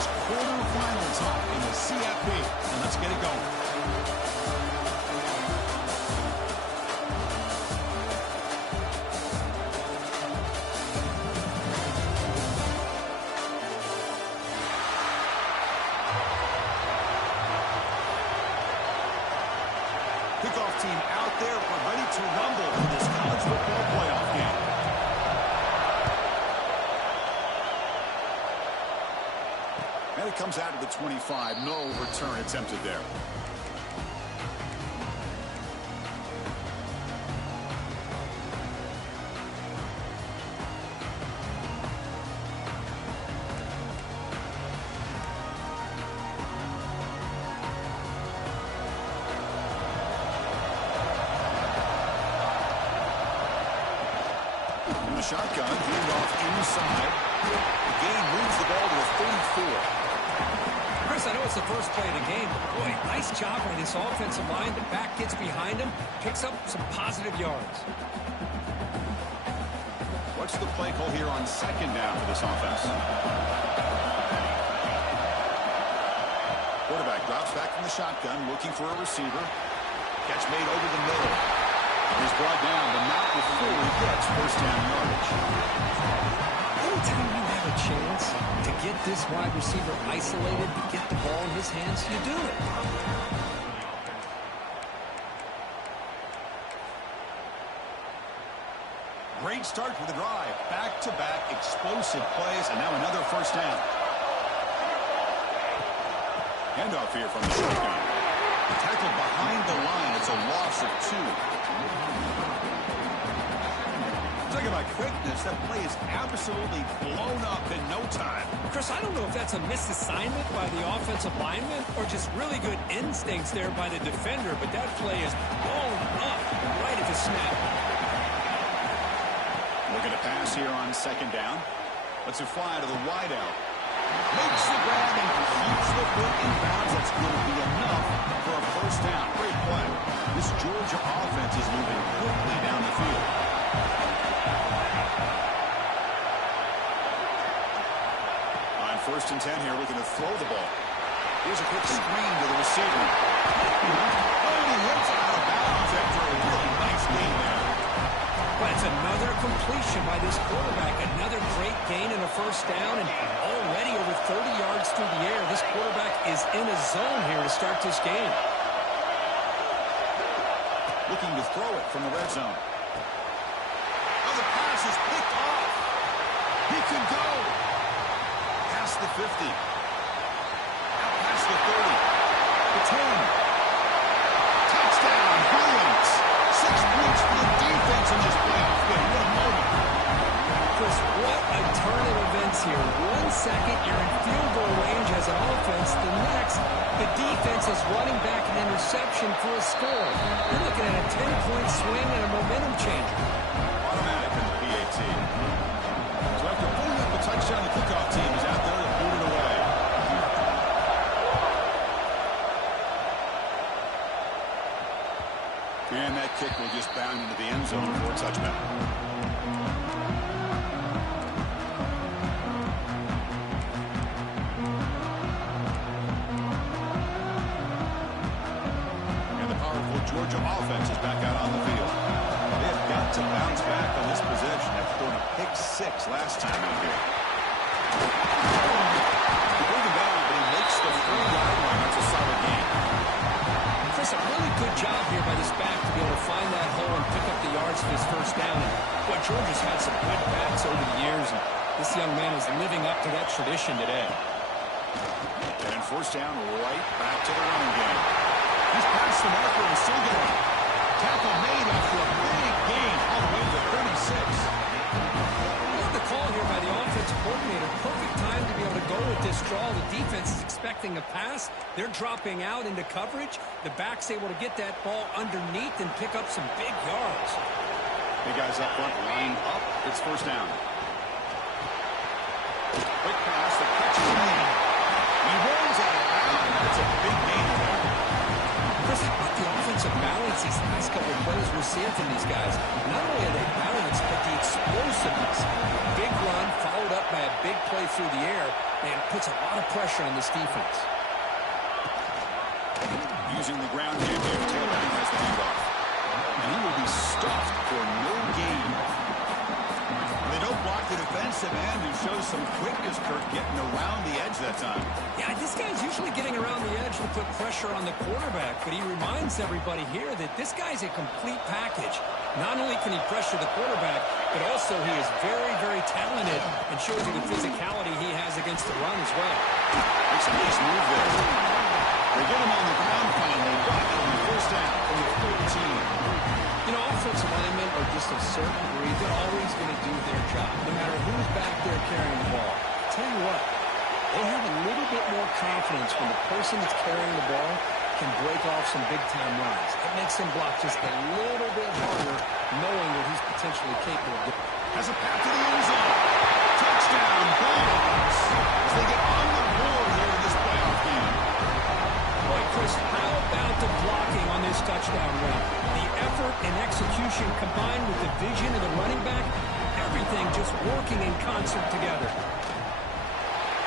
It's quarterfinal time in the CFP, and let's get it going. Kickoff team out there. We're ready to rumble in this college football playoff game. And it comes out of the 25. No return attempted there. From the shotgun, hand off inside. The game moves the ball to a 34. Chris, I know it's the first play of the game, but boy, nice job by this offensive line. The back gets behind him, picks up some positive yards. What's the play call here on second down for this offense? Quarterback drops back from the shotgun, looking for a receiver. Catch made over the middle. He's brought down, but not before he gets first down yardage. Anytime you have a chance to get this wide receiver isolated, to get the ball in his hands, you do it. Great start for the drive. Back-to-back explosive plays, and now another first down. Handoff here from the shotgun. Tackled behind the line. It's a loss of 2. Talk about quickness. That play is absolutely blown up in no time. Chris, I don't know if that's a misassignment by the offensive lineman or just really good instincts there by the defender, but that play is blown up right at the snap. Looking to pass here on second down. Lets it fly to the wideout. Makes the grab and keeps the foot in bounds. That's going to be enough for a first down. Great play. This Georgia offense is moving quickly down the field. On 1st and 10 here, looking to throw the ball. Here's a quick screen to the receiver. Oh, he hits out of bounds after a really nice gain there. Well, it's another completion by this quarterback. Another great gain in a first down, and already over 30 yards through the air. This quarterback is in a zone here to start this game. Looking to throw it from the red zone. Oh, the pass is picked off. He can go. Past the 50. Out past the 30. The 10. Touchdown, Williams. 6 points for the defense in this playoff game. What a moment. Chris, what a turn of events here. 1 second, you're in field goal range as an offense. The next, the defense is running back an interception for a score. You're looking at a 10-point swing and a momentum changer. Automatic in the PAT. So after pulling up a touchdown, the kickoff team is out there to boot it away. And that kick will just bound into the end zone for a touchback. And the powerful Georgia offense is back out on the field. They have got to bounce back on this possession after throwing a pick 6 last time out here. He brings him down, but he makes the 3-yard line. That's a solid game. Chris, a really good job here by this back to be able to find that hole and pick up the yards for his first down. And boy, Georgia's had some good backs over the years, and this young man is living up to that tradition today. And first down, right back to the running game. He's past the marker and still going. Tackle made after a big gain all the way to 36. Love the call here by the offensive coordinator. Perfect time to be able to go with this draw. The defense is expecting a pass. They're dropping out into coverage. The back's able to get that ball underneath and pick up some big yards. Big guys up front, line up. It's first down. Quick pass, the catch is made. He rolls out of bounds. That's a big gain there. Chris, how about the offensive balance these last couple of plays we're seeing from these guys? Not only are they balanced, but the explosiveness. Big run followed up by a big play through the air. and puts a lot of pressure on this defense. Using the ground game here, Taylor has the handoff. And he will be stuffed for no gain. They don't block the defensive end, who shows some quickness, Kirk, getting around the edge that time. Yeah, this guy's usually getting around the edge to put pressure on the quarterback, but he reminds everybody here that this guy's a complete package. Not only can he pressure the quarterback, but also he is very, very talented and shows you the physicality he has against the run as well. Makes a nice move there. They get him on the ground finally, but it'll be first down from the 14. You know, offensive linemen are just a certain breed. They're always going to do their job, no matter who's back there carrying the ball. Tell you what, they have a little bit more confidence when the person that's carrying the ball can break off some big-time runs. It makes them block just a little bit harder, knowing that he's potentially capable of doing it. Has a path to the end zone. Touchdown, Bulldogs. As they get on the board here in this playoff game. Boy, Chris, how about the blocking on this touchdown run? The effort and execution combined with the vision of the running back, everything just working in concert together.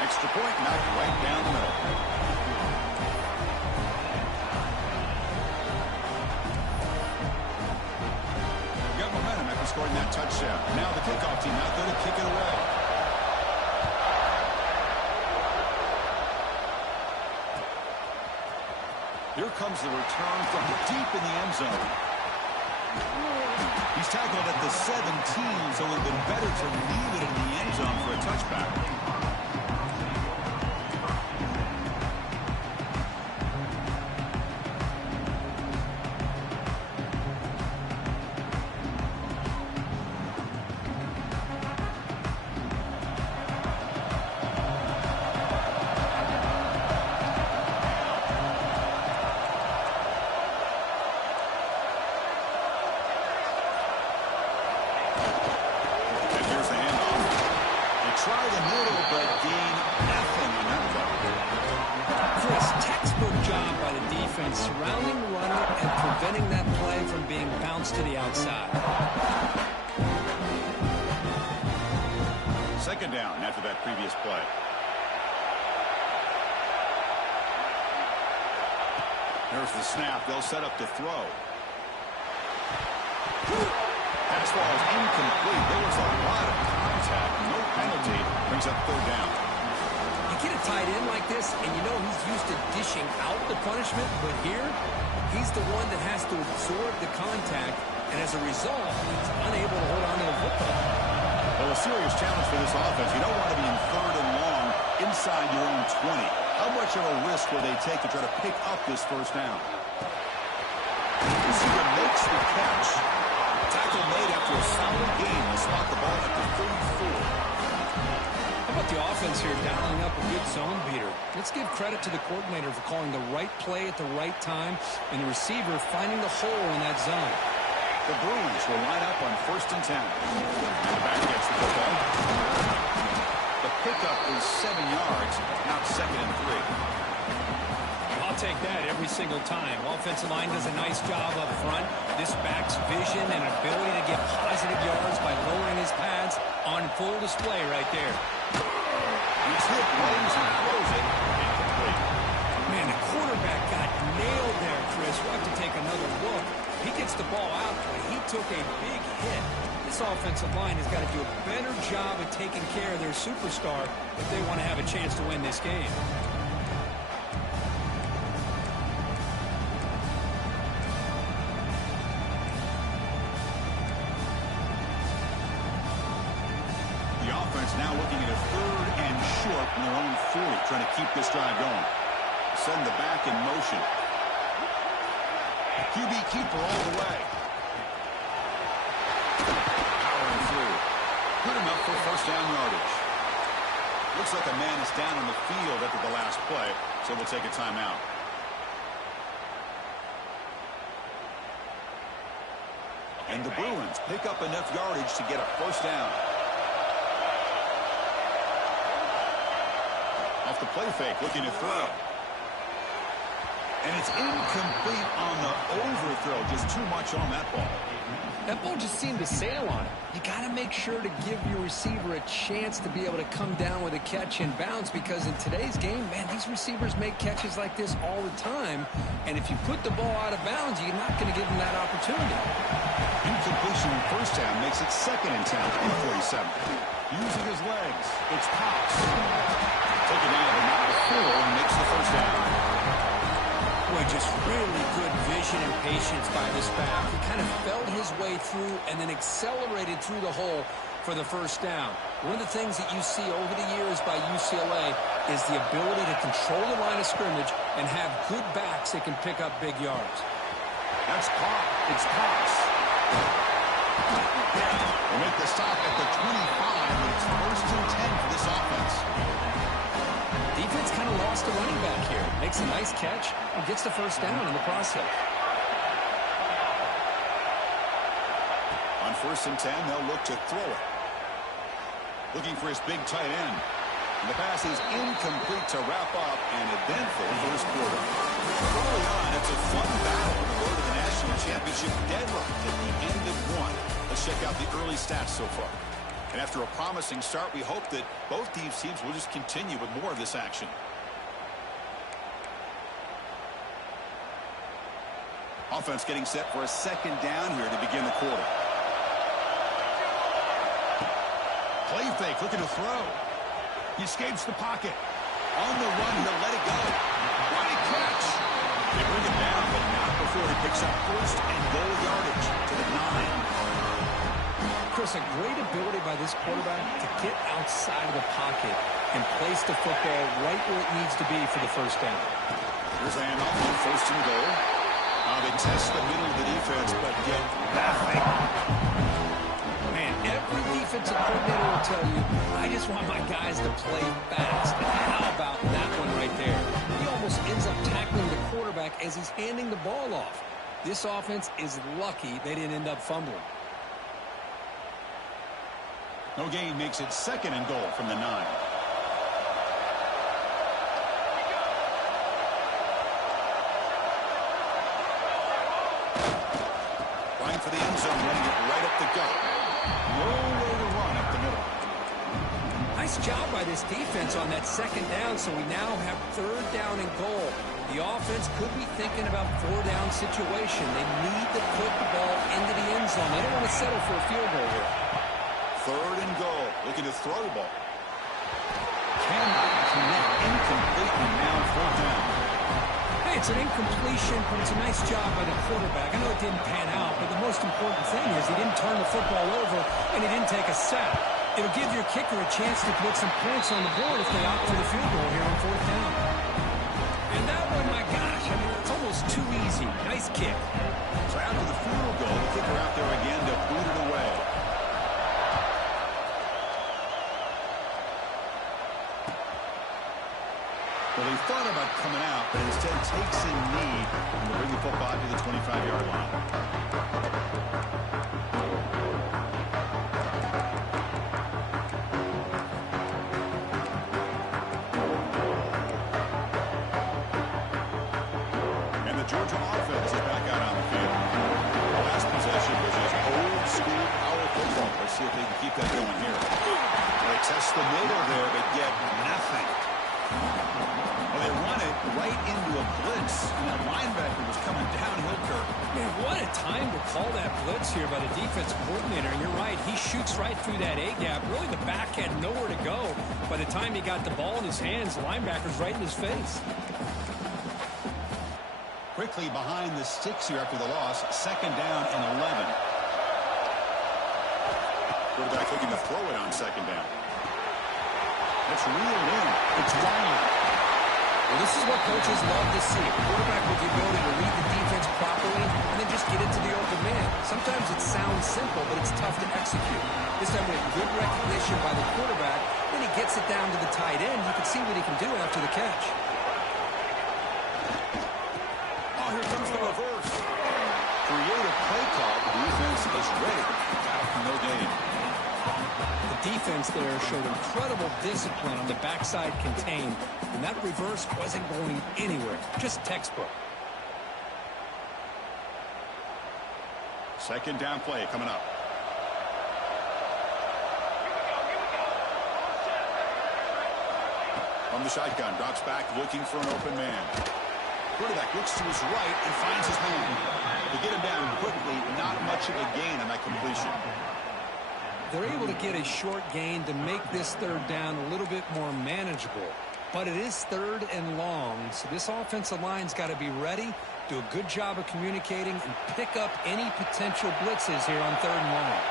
Extra point knocked right down the middle. Got momentum after scoring that touchdown. Now the kickoff team out there to kick it away. Here comes the return from deep in the end zone. He's tackled at the 17, so it would have been better to leave it in the end zone for a touchback. Try the middle, but gain nothing on that play. Chris, textbook job by the defense surrounding the runner and preventing that play from being bounced to the outside. Second down after that previous play. There's the snap. They'll set up to throw. Pass ball is incomplete. There was a lot of contact. No penalty. Brings up third down. You get a tight end like this, and you know he's used to dishing out the punishment, but here, he's the one that has to absorb the contact, and as a result, he's unable to hold on to the football. Well, a serious challenge for this offense. You don't want to be in third and long inside your own 20. How much of a risk will they take to try to pick up this first down? Receiver makes the catch. Tackle made after a solid game to spot the ball at the 34. How about the offense here dialing up a good zone beater? Let's give credit to the coordinator for calling the right play at the right time and the receiver finding the hole in that zone. The Bruins will line up on 1st and 10. And the back gets the football. The pickup is 7 yards, now 2nd and 3. I'll take that every single time. Offensive line does a nice job up front. This back's vision and ability to get positive yards by lowering his pads on full display right there. He's hit, runs, and throws it. Incomplete. Man, the quarterback got nailed there, Chris. We'll have to take another look. He gets the ball out, but he took a big hit. This offensive line has got to do a better job of taking care of their superstar if they want to have a chance to win this game. Now looking at a 3rd and short from their own 40, trying to keep this drive going. Send the back in motion. QB keeper all the way. Powering through. Good enough for first down yardage. Looks like a man is down on the field after the last play, so we'll take a timeout. And the Bruins pick up enough yardage to get a first down. Off the play fake, looking to throw. And it's incomplete on the overthrow. Just too much on that ball. That ball just seemed to sail on it. You got to make sure to give your receiver a chance to be able to come down with a catch and bounce, because in today's game, man, these receivers make catches like this all the time. And if you put the ball out of bounds, you're not going to give them that opportunity. Incompletion in first down makes it 2nd and 10 from the 47. Using his legs, it's Cox. Taken down at the 4 and makes the first down. Boy, just really good vision and patience by this back. He kind of felt his way through and then accelerated through the hole for the first down. One of the things that you see over the years by UCLA is the ability to control the line of scrimmage and have good backs that can pick up big yards. That's caught. It's Cox. They make the stop at the 25, but it's 1st and 10 for this offense. Defense kind of lost a running back here. Makes a nice catch and gets the first down in the process. On 1st and 10, they'll look to throw it. Looking for his big tight end. And the pass is incomplete to wrap up an eventful first quarter. Early on, it's a fun battle to go to the national championship deadlocked at the end of one. Let's check out the early stats so far. And after a promising start, we hope that both these teams will just continue with more of this action. Offense getting set for a 2nd down here to begin the quarter. Play fake, looking to throw. He escapes the pocket. On the run, he'll let it go. Right catch. They bring it down, but not before he picks up 1st and goal yardage to the 9. Chris, a great ability by this quarterback to get outside of the pocket and place the football right where it needs to be for the first down. Here's a handoff on 1st and goal. They test the middle of the defense, but get nothing. Man, every defensive coordinator will tell you, I just want my guys to play fast. And how about that one right there? He almost ends up tackling the quarterback as he's handing the ball off. This offense is lucky they didn't end up fumbling. No gain makes it 2nd and goal from the 9. Trying for the end zone, running it right up the gut. Nowhere to run up the middle. Nice job by this defense on that 2nd down, so we now have 3rd down and goal. The offense could be thinking about 4-down situation. They need to put the ball into the end zone. They don't want to settle for a field goal here. 3rd and goal, looking to throw the ball. Cannot connect, incomplete, and now 4th down. Hey, it's an incompletion, but it's a nice job by the quarterback. I know it didn't pan out, but the most important thing is he didn't turn the football over and he didn't take a sack. It'll give your kicker a chance to put some points on the board if they opt for the field goal here on 4th down. And that one, my gosh, I mean, it's almost too easy. Nice kick. So after the field goal, the kicker out there again to boot it away. Well, he thought about coming out, but instead takes a knee and will bring the football to the 25-yard line. And the Georgia offense is back out on the field. The last possession was just old-school power football. Let's see if they can keep that going here. They test the middle there, but get nothing. Well, they run it right into a blitz, and that linebacker was coming downhill curve. Man, what a time to call that blitz here by the defense coordinator. And you're right, he shoots right through that A-gap. Really, the back had nowhere to go. By the time he got the ball in his hands, the linebacker's right in his face. Quickly behind the sticks here after the loss, 2nd down and 11. Quarterback looking to throw it on 2nd down. That's reeled in. It's gone. Well, this is what coaches love to see. A quarterback with the ability to read the defense properly and then just get into the open man. Sometimes it sounds simple, but it's tough to execute. This time with good recognition by the quarterback, then he gets it down to the tight end. You can see what he can do after the catch. Oh, here comes the reverse. Creative play call. The defense is ready. No gain. The defense there showed incredible discipline on the backside contained, and that reverse wasn't going anywhere. Just textbook. Second down play coming up. From the shotgun, drops back looking for an open man. Quarterback looks to his right and finds his man. To get him down quickly, not much of a gain on that completion. They're able to get a short gain to make this third down a little bit more manageable. But it is third and long, so this offensive line's got to be ready, do a good job of communicating, and pick up any potential blitzes here on third and long.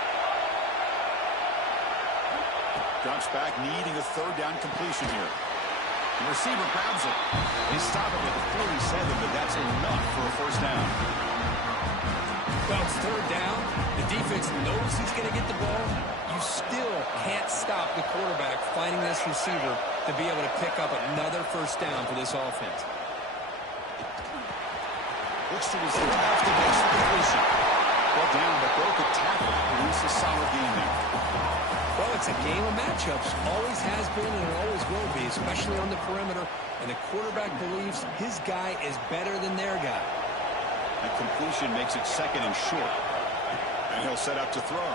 Drops back, needing a third down completion here. The receiver grabs it. They stop it with a 47, but that's enough for a first down. Well, it's third down. The defense knows he's going to get the ball. You still can't stop the quarterback finding this receiver to be able to pick up another first down for this offense. Looks to his left against the completion. Brought down, but broke a tackle. Loses a solid game there. Well, it's a game of matchups. Always has been and it always will be, especially on the perimeter. And the quarterback believes his guy is better than their guy. And completion makes it second and short. And he'll set up to throw.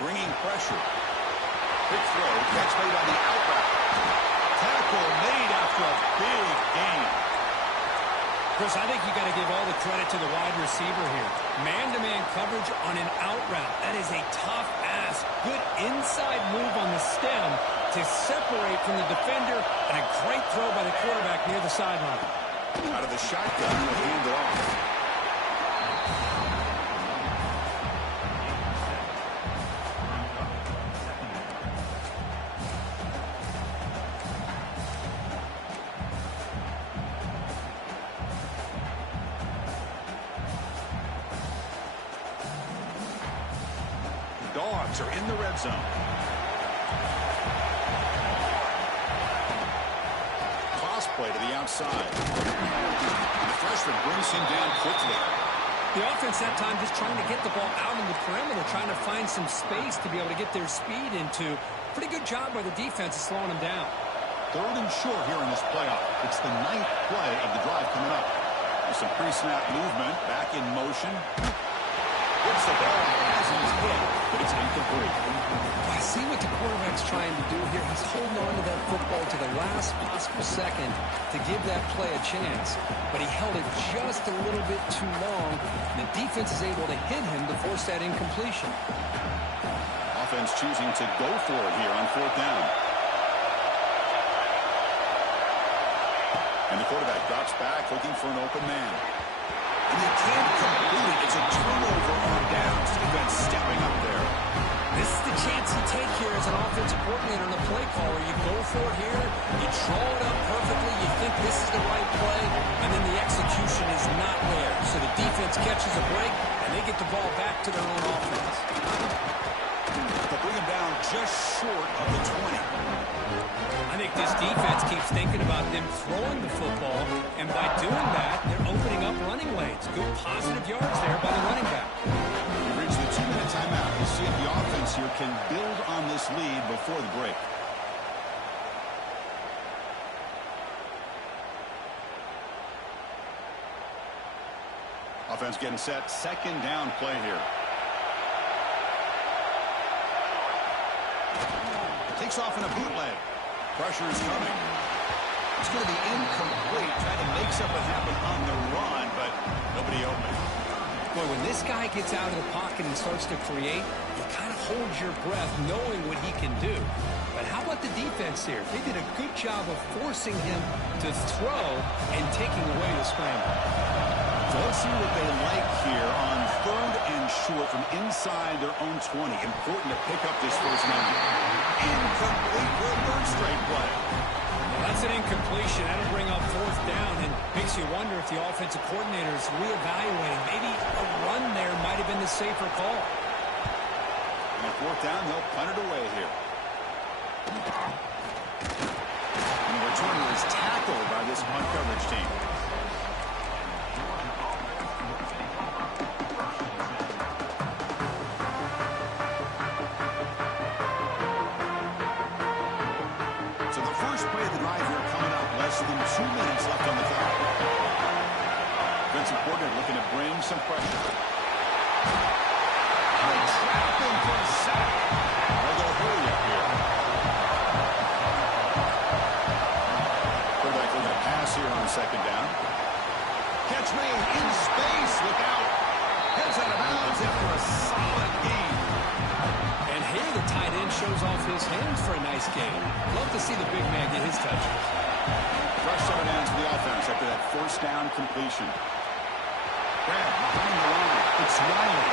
Bringing pressure. Big throw. Catch made on the out route. Tackle made after a big gain. Chris, I think you got to give all the credit to the wide receiver here. Man-to-man coverage on an out route. That is a tough ask. Good inside move on the stem to separate from the defender, and a great throw by the quarterback near the sideline. Out of the shotgun, he'll hand it off. Dogs are in the red zone. Toss play to the outside. The freshman brings him down quickly. The offense that time just trying to get the ball out in the perimeter, trying to find some space to be able to get their speed into. Pretty good job by the defense of slowing them down. Third and short here in this playoff. It's the 9th play of the drive coming up. There's some pre-snap movement, back in motion. Gets the ball as he's hit, but it's incomplete. I see what the quarterback's trying to do here. He's holding on to that football to the last possible second to give that play a chance. But he held it just a little bit too long. The defense is able to hit him to force that incompletion. Offense choosing to go for it here on fourth down. And the quarterback drops back looking for an open man. And he can't complete it. It's a turnover on downs. Defense stepping up there. This is the chance you take here as an offensive coordinator and a play caller. You go for it here. You draw it up perfectly. You think this is the right play. And then the execution is not there. So the defense catches a break, and they get the ball back to their own offense. They'll bring him down just short of the 20. I think this defense keeps thinking about them throwing the football, and by doing that, they're opening up running lanes. Good positive yards there by the running back. We reach the 2-minute timeout. We'll see if the offense here can build on this lead before the break. Offense getting set. Second down play here. Takes off in a bootleg. Pressure is coming. It's going to be incomplete. Trying to make something happen on the run, but nobody open. Boy, when this guy gets out of the pocket and starts to create, you kind of hold your breath knowing what he can do. But how about the defense here? They did a good job of forcing him to throw and taking away the scramble. So let's see what they like here on third and short from inside their own 20. Important to pick up this first down. Incomplete for a third straight play. Well, that's an incompletion. That'll bring up fourth down and makes you wonder if the offensive coordinator is reevaluating. Maybe a run there might have been the safer call. And at fourth down, they'll punt it away here. And the returner is tackled by this punt coverage team. Than 2 minutes left on the clock. Defensive coordinator looking to bring some pressure. They trap him for a sack. They'll go hurry up here. Quarterback looking to pass here on second down. Catch made in space. Look out. Heads out of bounds after a solid gain. And here the tight end shows off his hands for a nice gain. Love to see the big man get his touches. Fresh 7 downs for the offense after that first down completion. Grab behind the line. It's Riley.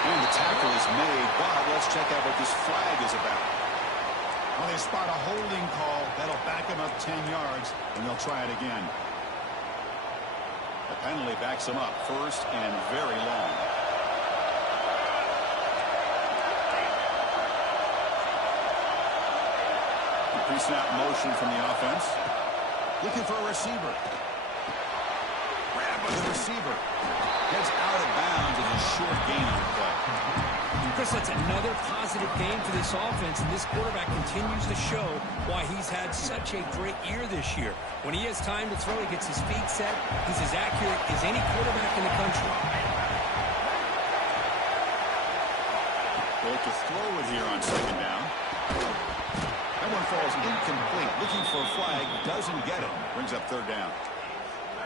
And the tackle is made, but let's check out what this flag is about. Well, they spot a holding call. That'll back him up 10 yards, and they'll try it again. The penalty backs him up first and very long. Pre-snap motion from the offense. Looking for a receiver. Grab by the receiver. Gets out of bounds and a short gain on the play. Chris, that's another positive game for this offense, and this quarterback continues to show why he's had such a great year this year. When he has time to throw, he gets his feet set. He's as accurate as any quarterback in the country. Well, to throw it here on second down. That one falls incomplete. Looking for a flag. Doesn't get it. Brings up third down.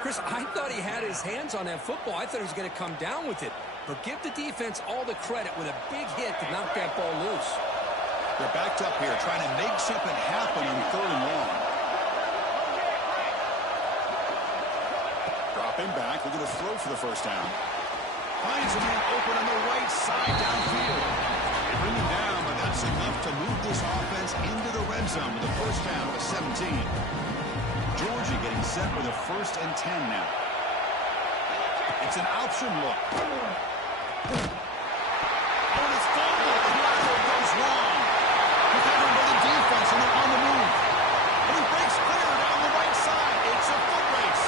Chris, I thought he had his hands on that football. I thought he was going to come down with it. But give the defense all the credit with a big hit to knock that ball loose. They're backed up here trying to make something happen on third and long. Dropping back. Looking to throw for the first down. Finds a man open on the right side downfield. They bring him down, but that's enough to move this offense into the red zone with a first down at 17. Georgia getting set with a 1st and 10 now. It's an option look. Oh, and it's fumbled. The lateral goes wrong. Defended by the defense, and they're on the move. And he breaks clear down the right side. It's a foot race.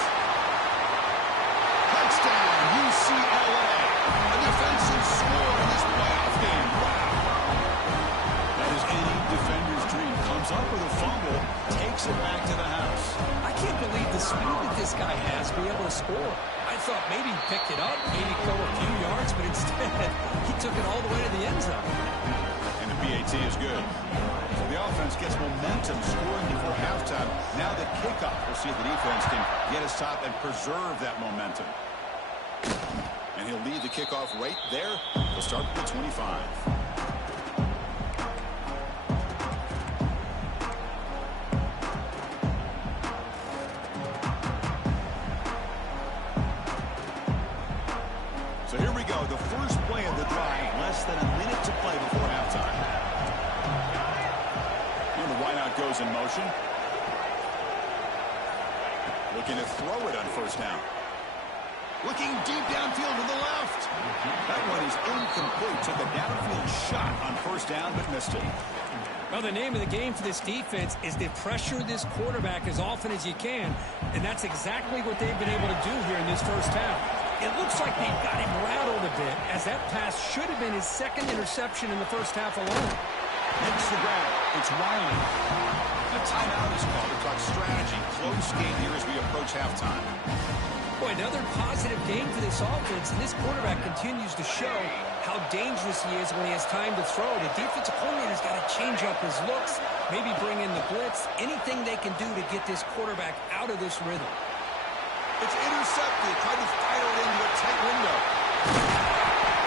Touchdown, UCLA. A defensive score in this playoff game. Wow. That is any defender's dream. Comes up with a fumble, takes it back to the house. I can't believe the speed that this guy has to be able to score. I thought maybe he picked it up, maybe go a few yards, but instead he took it all the way to the end zone. And the PAT is good. So the offense gets momentum scoring before halftime. Now the kickoff. We'll see if the defense can get a stop and preserve that momentum. And he'll lead the kickoff right there. He'll start with the 25. So here we go, the first play of the drive, less than a minute to play before halftime. And the wideout goes in motion. Looking to throw it on first down. Looking deep downfield to the left. That one is incomplete. Took a downfield shot on first down, but missed it. Well, the name of the game for this defense is to pressure this quarterback as often as you can, and that's exactly what they've been able to do here in this first half. It looks like they've got him rattled a bit, as that pass should have been his second interception in the first half alone. Makes the grab. It's Riley. A timeout is called to talk strategy. Close game here as we approach halftime. Boy, another positive game for this offense, and this quarterback continues to show how dangerous he is when he has time to throw. The defensive coordinator's got to change up his looks, maybe bring in the blitz, anything they can do to get this quarterback out of this rhythm. It's intercepted. Tried to fire it into a tight window.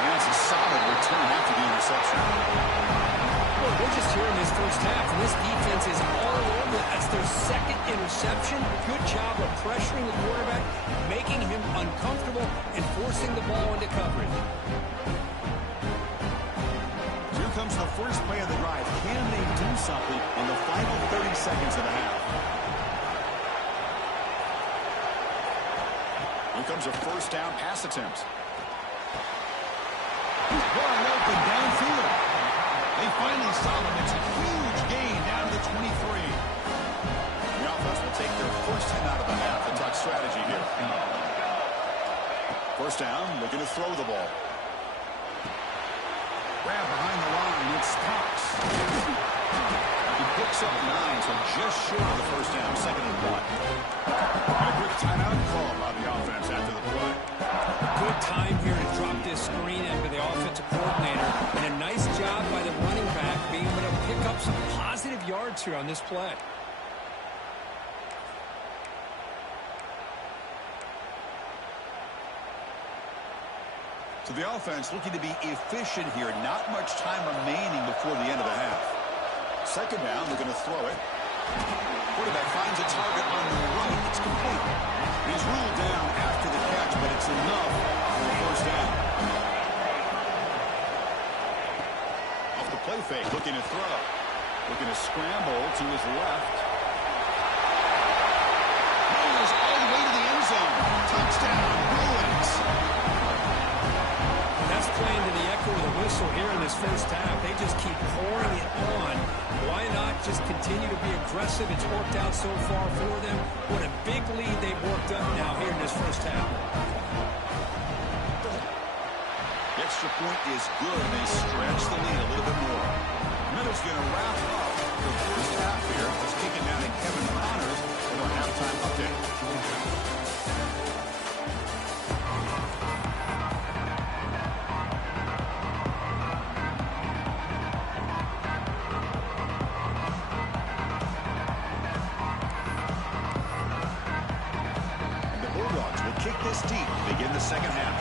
And that's a solid return after the interception. Well, we're just here in this first half, and this defense is all over. That's their second interception. Good job of pressuring the quarterback, making him uncomfortable, and forcing the ball into coverage. Here comes the first play of the drive. Can they do something in the final 30 seconds of the half? Here comes a first down pass attempt. Wide open downfield. They finally saw him. It's a huge gain down to the 23. The offense will take their first time out of the half and talk strategy here. First down, looking to throw the ball. Grab behind the line. It's Cox. picks up 9, so just short of the first down, 2nd and 1. A quick timeout call by the offense after the play. Good time here to drop this screen into the offensive coordinator, and a nice job by the running back being able to pick up some positive yards here on this play. So the offense looking to be efficient here. Not much time remaining before the end of the half. 2nd down, they're going to throw it. Quarterback finds a target on the right. It's complete. He's ruled down after the catch, but it's enough for a first down. Off the play fake, looking to throw. Looking to scramble to his left. Rolls all the way to the end zone. Touchdown, Bruins. That's playing to the echo of the whistle here in this first half. They just keep pouring it on. Why not just continue to be aggressive? It's worked out so far for them. What a big lead they've worked up now here in this first half. The extra point is good, and they stretch the lead a little bit more. Middle's going to wrap up the first half here. Let's kick it down to Kevin Connors for a halftime update. Kick this deep to begin the second half.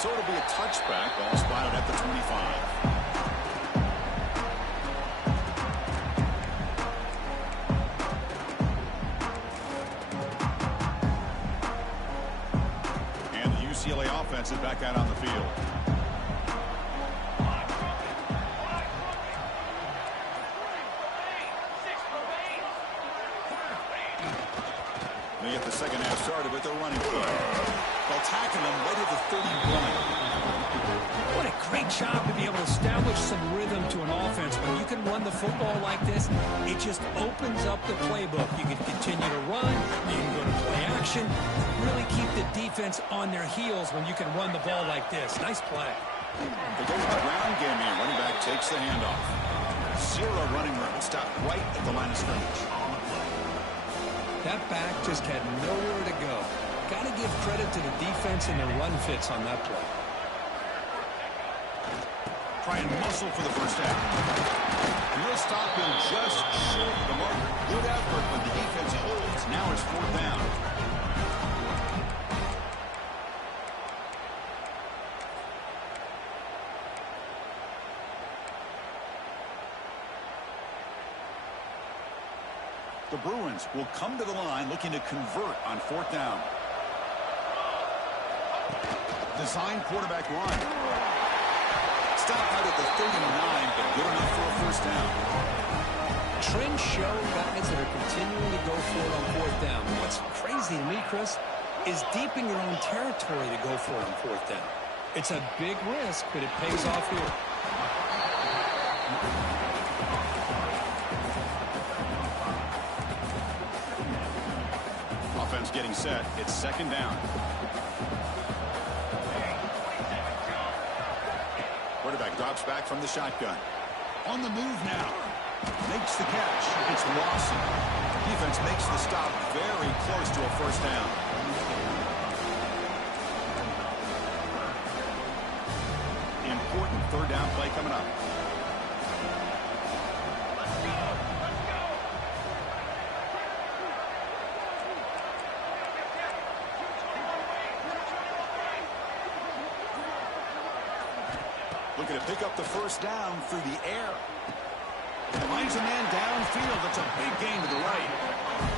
So it'll be a touchback. Ball spotted at the 25. And the UCLA offense is back out on the field. They get the second half started with their running play. They'll tackle him right at the 31. What a great job to be able to establish some rhythm to an offense. When you can run the football like this, it just opens up the playbook. You can continue to run, you can go to play action, really keep the defense on their heels when you can run the ball like this. Nice play. They go to the ground game here. Running back takes the handoff. Zero running room. Stop right at the line of scrimmage. That back just had nowhere to go. Got to give credit to the defense and their run fits on that play. Try and muscle for the first down. And they'll stop him just short of the marker. Good effort, but the defense holds. Now it's 4th down. The Bruins will come to the line looking to convert on 4th down. Design quarterback run. Stop out at the 39, but good enough for a first down. Trends show guys that are continuing to go for it on 4th down. What's crazy to me, Chris, is deep in your own territory to go for it on 4th down. It's a big risk, but it pays off here. Offense getting set. It's 2nd down. Quarterback drops back from the shotgun. On the move now. Makes the catch. It's Lawson. Defense makes the stop very close to a first down. Important 3rd down play coming up. Looking to pick up the first down through the air. Finds a man downfield. That's a big gain to the right.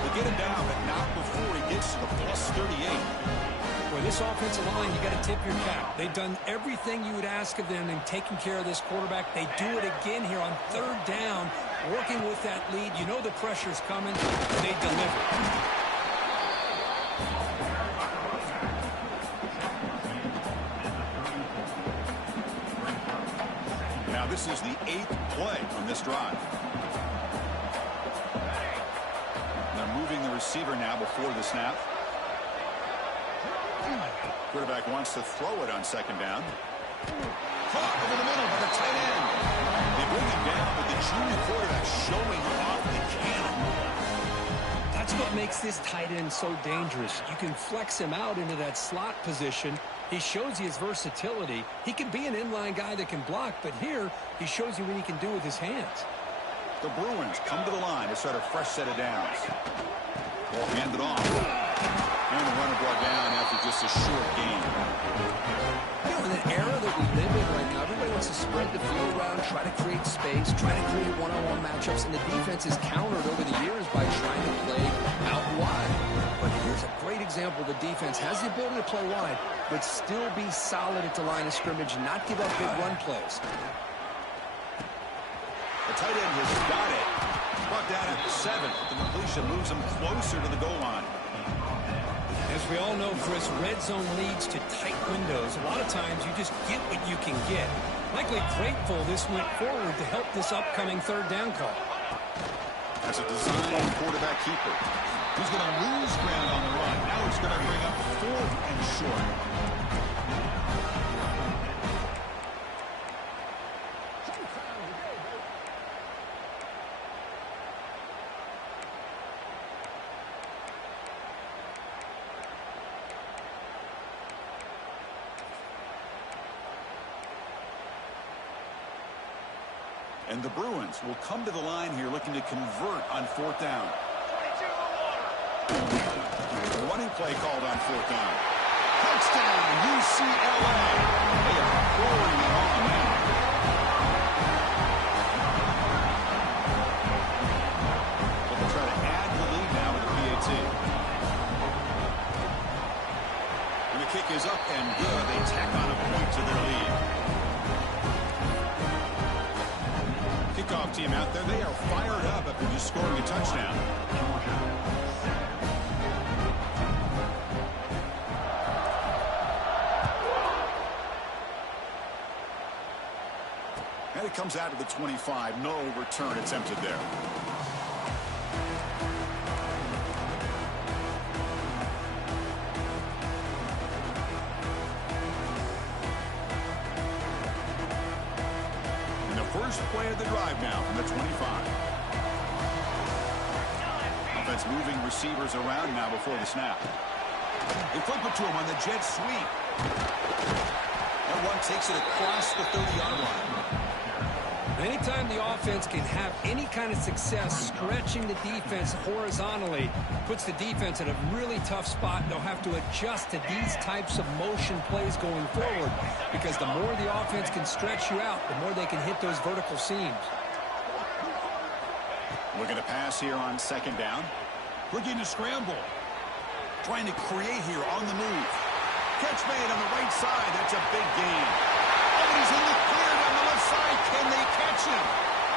They get him down, but not before he gets to the plus 38. For this offensive line, you got to tip your cap. They've done everything you would ask of them in taking care of this quarterback. They do it again here on 3rd down, working with that lead. You know the pressure's coming. They deliver. This is the 8th play on this drive. They're moving the receiver now before the snap. Quarterback wants to throw it on second down. Caught over the middle by the tight end. They bring him down, but the junior quarterback showing off the cannon. That's what makes this tight end so dangerous. You can flex him out into that slot position. He shows you his versatility. He can be an inline guy that can block, but here he shows you what he can do with his hands. The Bruins come to the line to start a fresh set of downs. Ball handed off. And the runner brought down after just a short gain. You know, in the era that we live in right now, everybody wants to spread the field around, try to create space, try to create one-on-one matchups, and the defense is countered over the years by trying to play out wide. But here's a great example. The defense has the ability to play wide, but still be solid at the line of scrimmage and not give up big run plays. The tight end has got it. Brought down at the 7. The completion moves him closer to the goal line. As we all know, Chris, red zone leads to tight windows. A lot of times you just get what you can get. Likely grateful this went forward to help this upcoming third down call. That's a design quarterback keeper. He's going to lose ground on the run. Now he's going to bring up 4th and short. And the Bruins will come to the line here looking to convert on 4th down. Running play called on 4th down. Touchdown, UCLA. They are pouring it on now. But they'll try to add the lead now with the PAT. And the kick is up and good. They tack on a point to their lead. Kickoff team out there, they are fired up after just scoring a touchdown. And it comes out to the 25. No return attempted there. First play of the drive now from the 25. Offense moving receivers around now before the snap. They flip it to him on the jet sweep. That one takes it across the 30-yard line. Anytime the offense can have any kind of success stretching the defense horizontally, puts the defense in a really tough spot. They'll have to adjust to these types of motion plays going forward, because the more the offense can stretch you out, the more they can hit those vertical seams. Looking to pass here on 2nd down. Looking to scramble. Trying to create here on the move. Catch made on the right side. That's a big gain. Oh, he's in the clear down the left side. Can they catch him?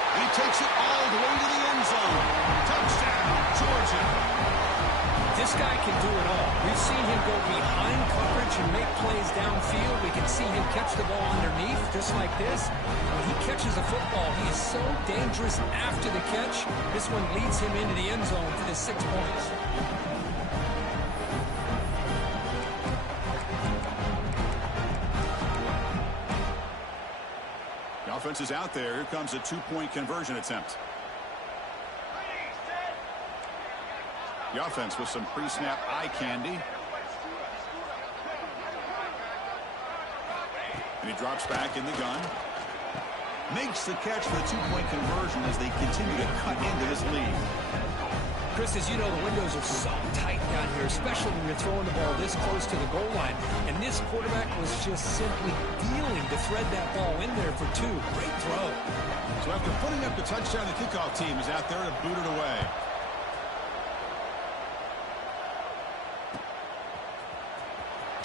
He takes it all the way to the end zone. Touchdown, Georgia. This guy can do it all. We've seen him go behind coverage and make plays downfield. We can see him catch the ball underneath, just like this. When he catches a football, he is so dangerous after the catch. This one leads him into the end zone for the 6 points. The offense is out there. Here comes a 2-point conversion attempt. The offense with some pre-snap eye candy. And he drops back in the gun. Makes the catch for the 2-point conversion as they continue to cut into this lead. Chris, as you know, the windows are so tight down here, especially when you're throwing the ball this close to the goal line. And this quarterback was just simply dealing to thread that ball in there for 2. Great throw. So after putting up the touchdown, the kickoff team is out there to boot it away.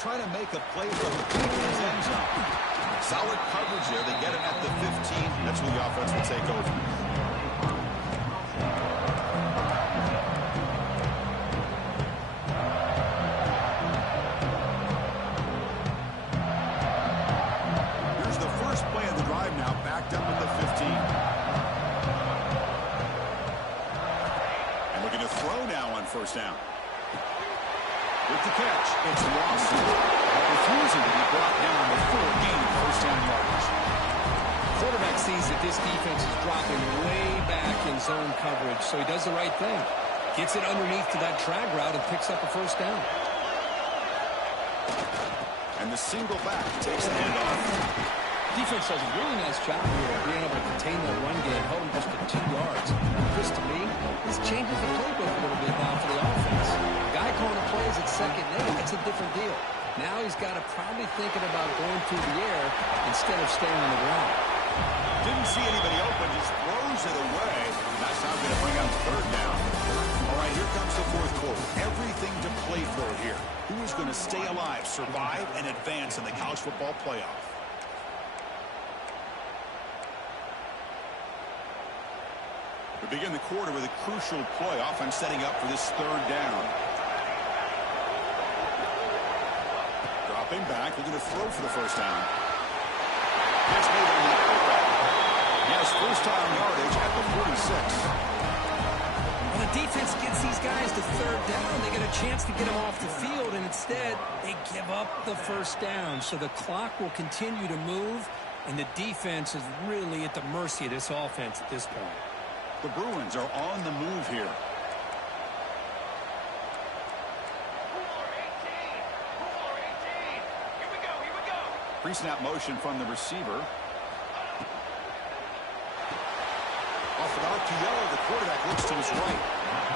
Trying to make a play from the end zone. Solid coverage there. They get him at the 15. That's where the offense will take over. Here's the first play of the drive now, backed up at the 15. And looking to throw now on 1st down. With the catch, it's Lawson, refusing to be brought down before gaining first down yardage. Quarterback sees that this defense is dropping way back in zone coverage, so he does the right thing. Gets it underneath to that drag route and picks up a first down. And the single back takes the handoff. Defense does a really nice job here of being able to contain that run game, held him just to 2 yards. Chris, to me, this changes the playbook a little bit now for the offense. The guy calling the plays at 2nd and 8, that's a different deal. Now he's got to probably thinking about going through the air instead of staying on the ground. Didn't see anybody open, just throws it away. That's not going to bring up 3rd down. All right, here comes the 4th quarter. Everything to play for here. Who is going to stay alive, survive, and advance in the college football playoff? We begin the quarter with a crucial play. Offense setting up for this 3rd down. Dropping back, looking to throw for the first down. Gets made on the outright. Yes, first down yardage at the 46. When the defense gets these guys to 3rd down, they get a chance to get them off the field, and instead they give up the first down. So the clock will continue to move, and the defense is really at the mercy of this offense at this point. The Bruins are on the move here. Pre-snap motion from the receiver. Off an RPO, the quarterback looks to his right.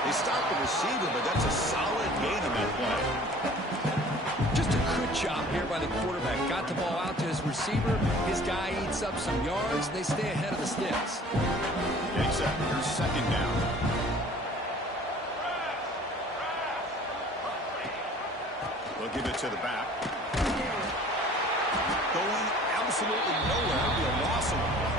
They stop the receiver, but that's a solid gain on that play. Just a good job here by the quarterback. Got the ball out to his receiver. His guy eats up some yards. They stay ahead of the sticks. Takes that. Here's 2nd down. We'll give it to the back. Going absolutely nowhere. It'll be a loss of one.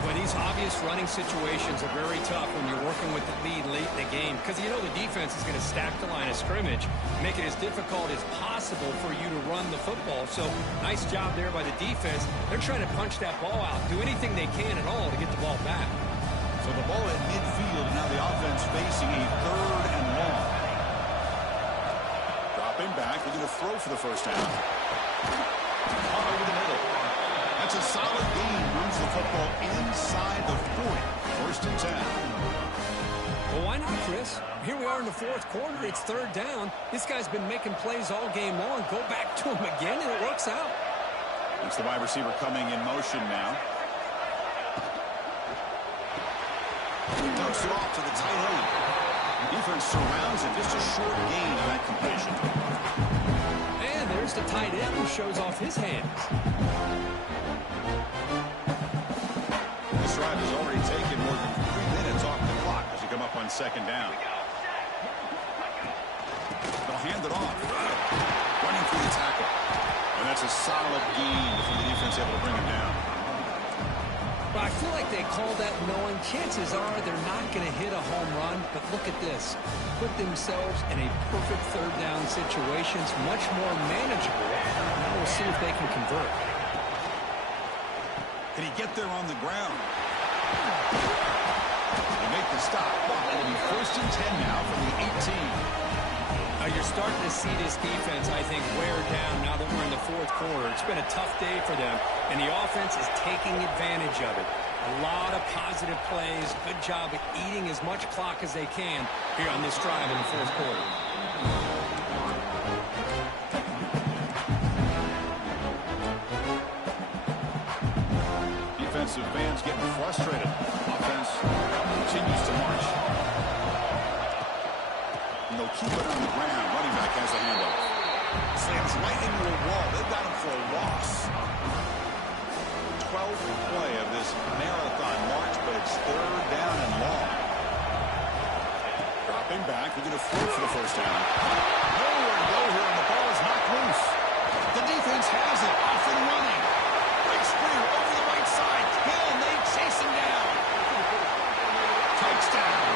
Well, these obvious running situations are very tough when you're working with the lead late in the game because you know the defense is going to stack the line of scrimmage, make it as difficult as possible for you to run the football. So nice job there by the defense. They're trying to punch that ball out, do anything they can at all to get the ball back. So the ball at midfield, now the offense facing a 3rd and long. Dropping back, looking to throw for the first down. Over the middle. That's a solid gain. Moves the football inside the 40. 1st and 10. Well, why not, Chris? Here we are in the 4th quarter. It's 3rd down. This guy's been making plays all game long. Go back to him again, and it works out. It's the wide receiver coming in motion now. Dumps it off to the tight end. Defense surrounds it. Just a short gain on that completion. And there's the tight end who shows off his hands. This drive has already taken more than 3 minutes off the clock as we come up on 2nd down. They'll hand it off. Running through the tackle. And that's a solid gain before the defense able to bring him down. Well, I feel like they call that knowing chances are they're not going to hit a home run, but look at this. Put themselves in a perfect 3rd down situation. It's much more manageable. Now we'll see if they can convert. Can he get there on the ground? They make the stop. It'll be 1st and 10 now from the 18. You're starting to see this defense, I think, wear down now that we're in the 4th quarter. It's been a tough day for them, and the offense is taking advantage of it. A lot of positive plays. Good job at eating as much clock as they can here on this drive in the 4th quarter. Defensive fans getting frustrated. Offense continues to march. And they'll keep it on the ground. Running back has the handoff. Slams right into a wall. They've got him for a loss. 12th play of this marathon march, but it's 3rd down and long. Dropping back. We're going to throw for the first down. Nowhere to go here, and the ball is knocked loose. The defense has it. Off and running. Big sprint over the right side. Hill, and they chase him down. Touchdown.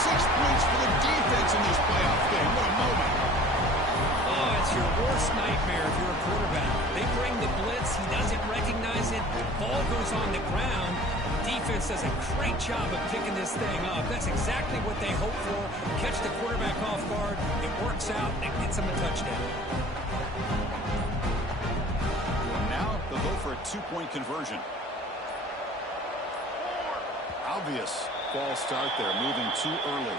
6 points for the defense in this playoff game. What a moment. Oh, it's your worst nightmare if you're a quarterback. They bring the blitz. He doesn't recognize it. Ball goes on the ground. Defense defense does a great job of picking this thing up. That's exactly what they hope for. Catch the quarterback off guard. It works out. It gets them a touchdown. Now they'll go for a two-point conversion. Obvious false start there, moving too early.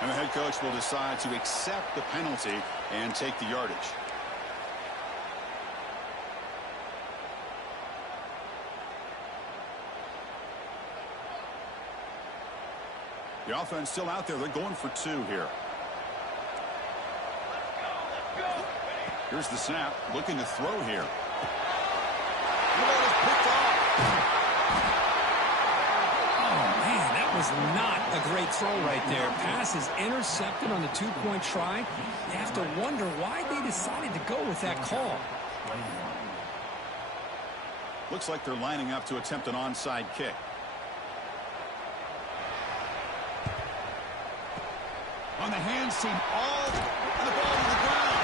And the head coach will decide to accept the penalty and take the yardage. The offense still out there. They're going for two here. Here's the snap. Looking to throw here. The ball is picked off. Oh, man, that was not a great throw right there. Pass is intercepted on the two-point try. You have to wonder why they decided to go with that call. Looks like they're lining up to attempt an onside kick. On the hands team, all and the ball to the ground.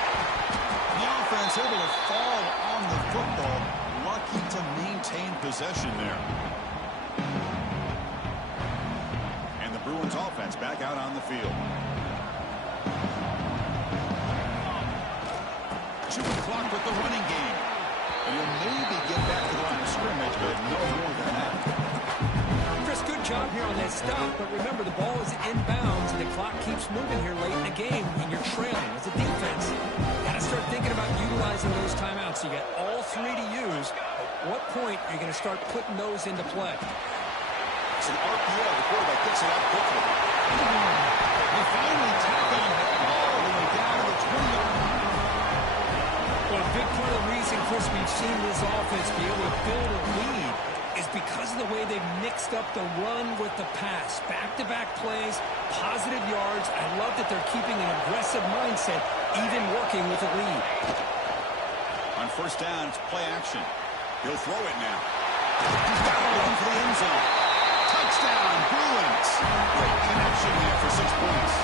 The offense able to fall on the football. Lucky to maintain possession there. And the Bruins offense back out on the field. Chewing clock with the running game. And he'll maybe get back to the line of scrimmage, but no more than that. Chris, good job here on that stop, but remember the ball is inbounds and the clock keeps moving here late in the game and you're trailing. As a defense, got to start thinking about utilizing those timeouts. You got all three to use. At what point are you going to start putting those into play? It's an RPO. The quarterback gets it out quickly. They finally tackle all the way down to the 20-yard line. Well, a big part of the reason, Chris, we've seen this offense be able to build a lead is because of the way they've mixed up the run with the pass. Back-to-back plays, positive yards. I love that they're keeping an aggressive mindset, even working with a lead. On first down, it's play action. He'll throw it now. He's got it looking for the end zone. Touchdown, Bruins. Great connection there for 6 points.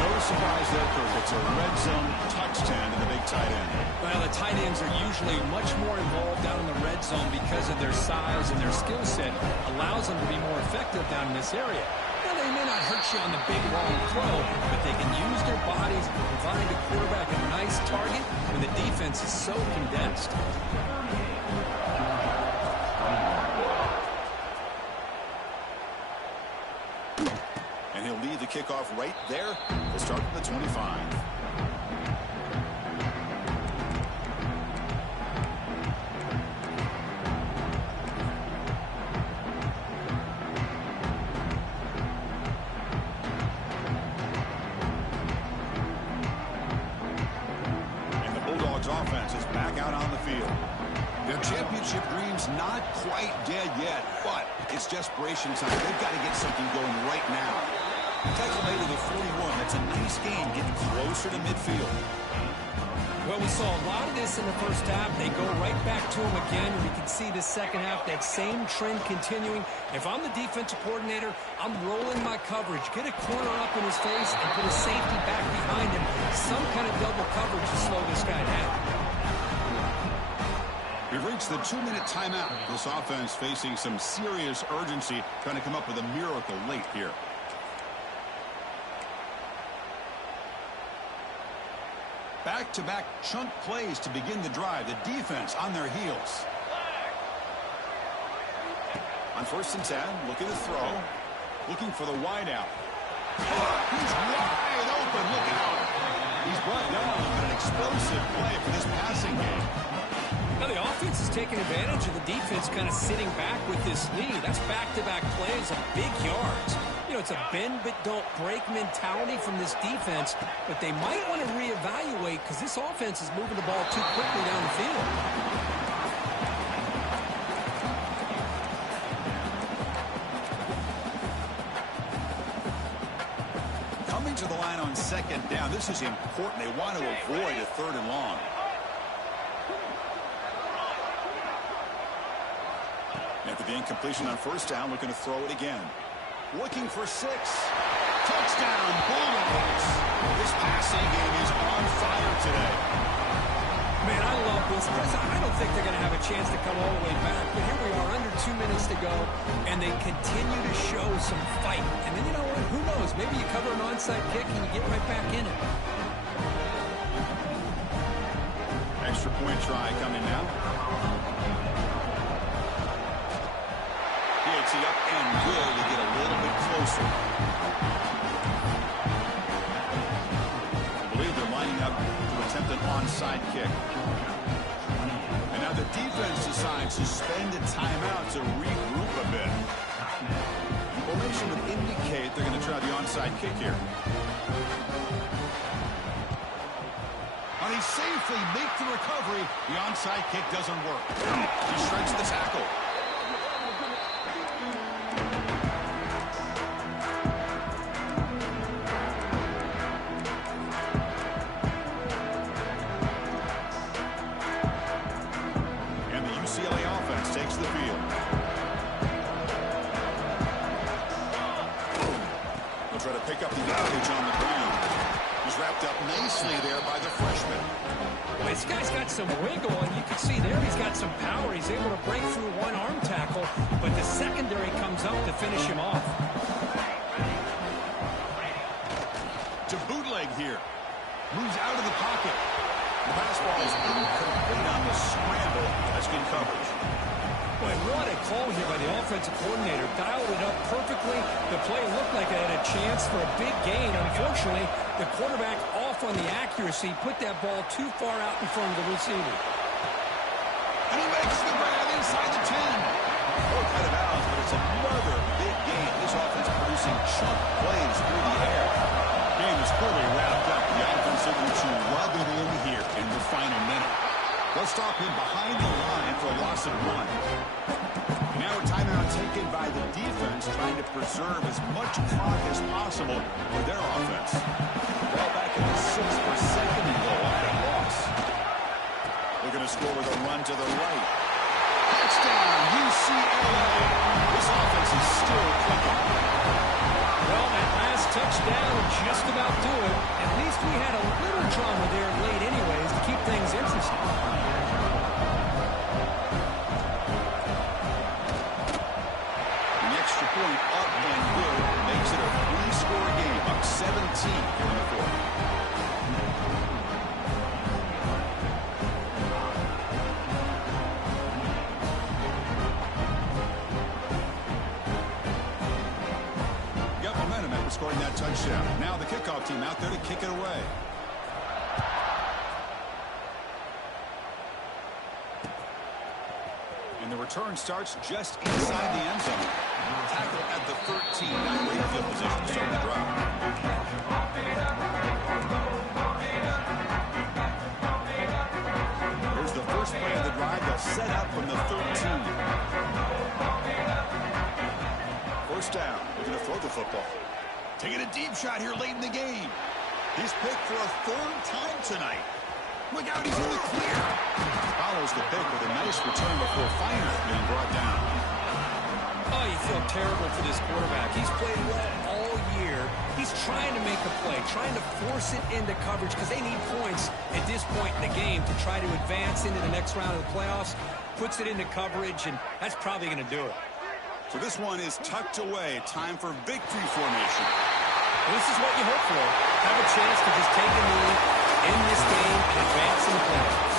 No surprise there, Kirk. It's a red zone touchdown to the big tight end. Well, the tight ends are usually much more involved down in the red zone because of their size and their skill set. Allows them to be more effective down in this area. Well, they may not hurt you on the big, long throw, but they can use their bodies to provide the quarterback a nice target when the defense is so condensed. And he'll lead the kickoff right there to start at the 25. And the Bulldogs offense is back out on the field. Their championship dream's not quite dead yet, but it's desperation time. They've got to get something going right now. Tackle made to the 41. That's a nice gain, getting closer to midfield. Well, we saw a lot of this in the first half. They go right back to him again, and we can see the second half, that same trend continuing. If I'm the defensive coordinator, I'm rolling my coverage. Get a corner up in his face and put a safety back behind him. Some kind of double coverage to slow this guy down. We've reached the 2-minute timeout. This offense facing some serious urgency, trying to come up with a miracle late here. Back-to-back chunk plays to begin the drive. The defense on their heels. On 1st and 10, looking to throw. Looking for the wide out. He's wide open. Look out. He's brought down on an explosive play for this passing game. Now the offense is taking advantage of the defense kind of sitting back with this lead. That's back-to-back plays of big yards. You know, it's a bend but don't break mentality from this defense, but they might want to reevaluate because this offense is moving the ball too quickly down the field. Coming to the line on 2nd down. This is important. They want to avoid a 3rd and long. After the incompletion on 1st down, looking to throw it again. Looking for 6. Touchdown, Bulldogs. This passing game is on fire today. Man, I love Well, Chris, I don't think they're going to have a chance to come all the way back, but here we are, under 2 minutes to go, and they continue to show some fight. And then, you know what, who knows? Maybe you cover an onside kick and you get right back in it. Extra point try coming now. Hits it up and good to get a little bit closer. I believe they're lining up to attempt an onside kick. And now the defense decides to spend a timeout to regroup a bit. Formation would indicate they're going to try the onside kick here. And he safely makes the recovery. The onside kick doesn't work. He strikes the tackle. And the UCLA offense takes the field. They'll try to pick up the yardage on the ground. He's wrapped up nicely there by the freshman. Well, this guy's got some wiggle, and you can see there he's got some power. He's able to break through one arm tackle, but the secondary comes up to finish him off. To bootleg here. Moves out of the pocket. The pass ball is incomplete on the scramble. That's good coverage. Boy, what a call here by the offensive coordinator. Dialed it up perfectly. The play looked like it had a chance for a big gain. Unfortunately, the quarterback off on the accuracy, put that ball too far out in front of the receiver. And he makes the grab inside the 10. Both out of bounds, but it's another big gain. This offense producing chunk plays through the air. Game is fully wrapped up. The offense able to rub it in here in the final minute. They'll stop him behind the line for a loss of 1. Now a timeout taken by the defense, trying to preserve as much clock as possible for their offense. Ball back in the 6th for second and goal at a loss. They're going to score with a run to the right. Touchdown, UCLA. This offense is still clicking. Well, that last touchdown will just about do it. At least we had a little drama there late anyways to keep things interesting. The extra point up and good makes it a 3-score game, up 17 here in the 4th. Scoring that touchdown. Now the kickoff team out there to kick it away. And the return starts just inside the end zone. Tackle at the 13. Not great field position to start the drive. Here's the first play of the drive. They'll set up from the 13. First down. Looking to throw the football. Taking a deep shot here late in the game. He's picked for a 3rd time tonight. Look out, he's in the clear. Follows the pick with a nice return before finally being brought down. Oh, you feel terrible for this quarterback. He's played well all year. He's trying to make a play, trying to force it into coverage because they need points at this point in the game to try to advance into the next round of the playoffs. Puts it into coverage, and that's probably going to do it. So this one is tucked away. Time for victory formation. This is what you hope for. Have a chance to just take a lead in this game and advance in the playoffs.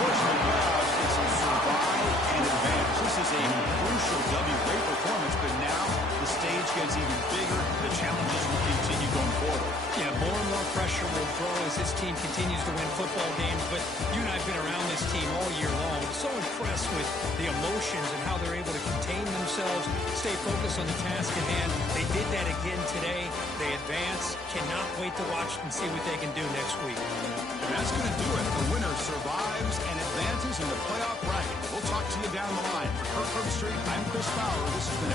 Fortunately, playoffs is survive and advance. This is a crucial W. Great performance, but now the stage gets even bigger. The challenges will continue going forward. Yeah, more and more pressure will grow as this team continues to win football games. But you and I have been around this team all year long. So impressed with the emotions and how they're able to contain themselves, stay focused on the task at hand. They did that again today. They advance. Cannot wait to watch and see what they can do next week. And that's going to do it. The winner survives and advances in the playoff bracket. We'll talk to you down the line. For Kirk Herbstreit, I'm Chris Bauer. This has been